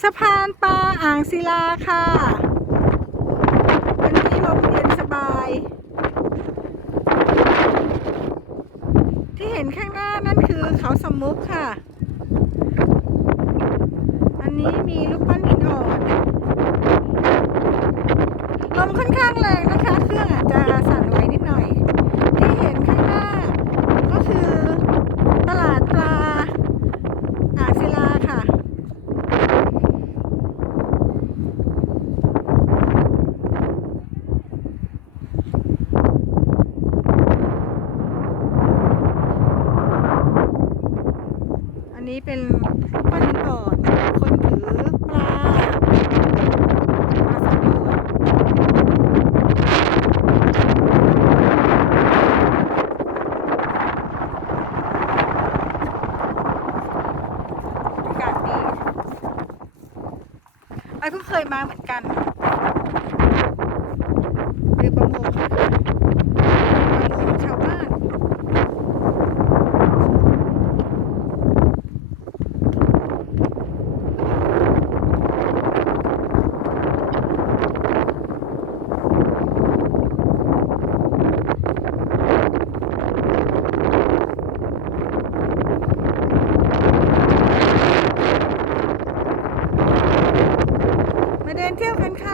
สะพานปลาอ่างศิลาค่ะ วันนี้ลมเย็นสบาย ที่เห็นข้างหน้านั่นคือเขาสมุกค่ะ อันนี้มีลูกปั้นหินอ่อน ลมค่อนข้างแรงนะคะ เครื่องอาจจะสั่นไหวนิดหน่อย ที่เห็นข้างหน้า ก็คือตลาดปลาอ่างศิลาค่ะ อั นี้เป็นปั้นหินอ่อนคนถือปลาปลาสองตัวอากาศดีไอ้เพิ่งเคยมาเหมือนกัน เที่ยวกันค่ะ